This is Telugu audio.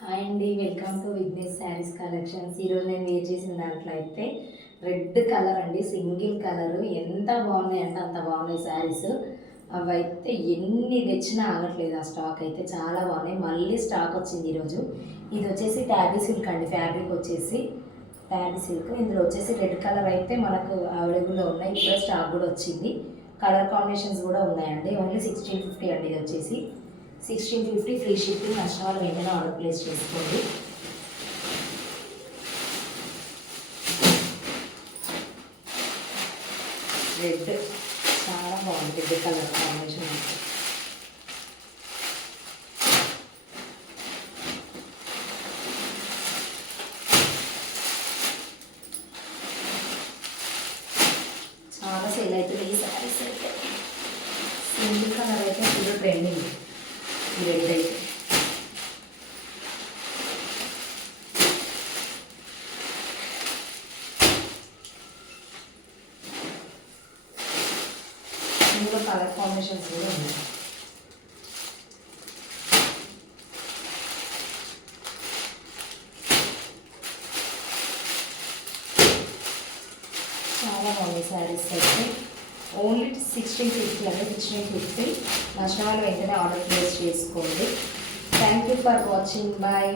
హాయ్ అండి, welcome to Vignesh saris collections. ఈరోజు నేను వేర్ చేసిన దాంట్లో అయితే రెడ్ కలర్ అండి, సింగిల్ కలర్. ఎంత బాగున్నాయి అంటే అంత బాగున్నాయి శారీస్. అవైతే ఎన్ని తెచ్చినా ఆగట్లేదు. ఆ స్టాక్ అయితే చాలా బాగున్నాయి. మళ్ళీ స్టాక్ వచ్చింది ఈరోజు. ఇది వచ్చేసి ట్యాబీ సిల్క్ అండి, ఫ్యాబ్రిక్ వచ్చేసి ట్యాబీ సిల్క్. ఇందులో వచ్చేసి రెడ్ కలర్ అయితే మనకు అవైలబుల్లో ఉన్నాయి. ఇప్పుడే స్టాక్ కూడా వచ్చింది. కలర్ కాంబినేషన్స్ కూడా ఉన్నాయండి. ఓన్లీ 1650 అండి. ఇది వచ్చేసి 1650 ఫ్రీ షిప్పింగ్. నచ్చిన వాళ్ళు వెంటనే ఆర్డర్ ప్లేస్ చేసుకోండి. రెడ్ చాలా బాగుంది, రెడ్ కలర్ కాంబినేషన్. చాలా సేల్ అవుతుంది ఈ శారీస్ అయితే. సింగిల్ కలర్ అయితే ఫుల్ ట్రెండింగ్ ఈ రెడ్ అయితే. ఇందులో కలర్ కాంబినేషన్స్ కూడా ఉన్నాయి. చాలా బాగుంది శారీస్ అయితే. ఓన్లీ 1650 అంటే 1650. నచ్చిన వాళ్ళు వెంటనే ఆర్డర్ ప్లేస్ చేసుకోండి. Thank you for watching. Bye.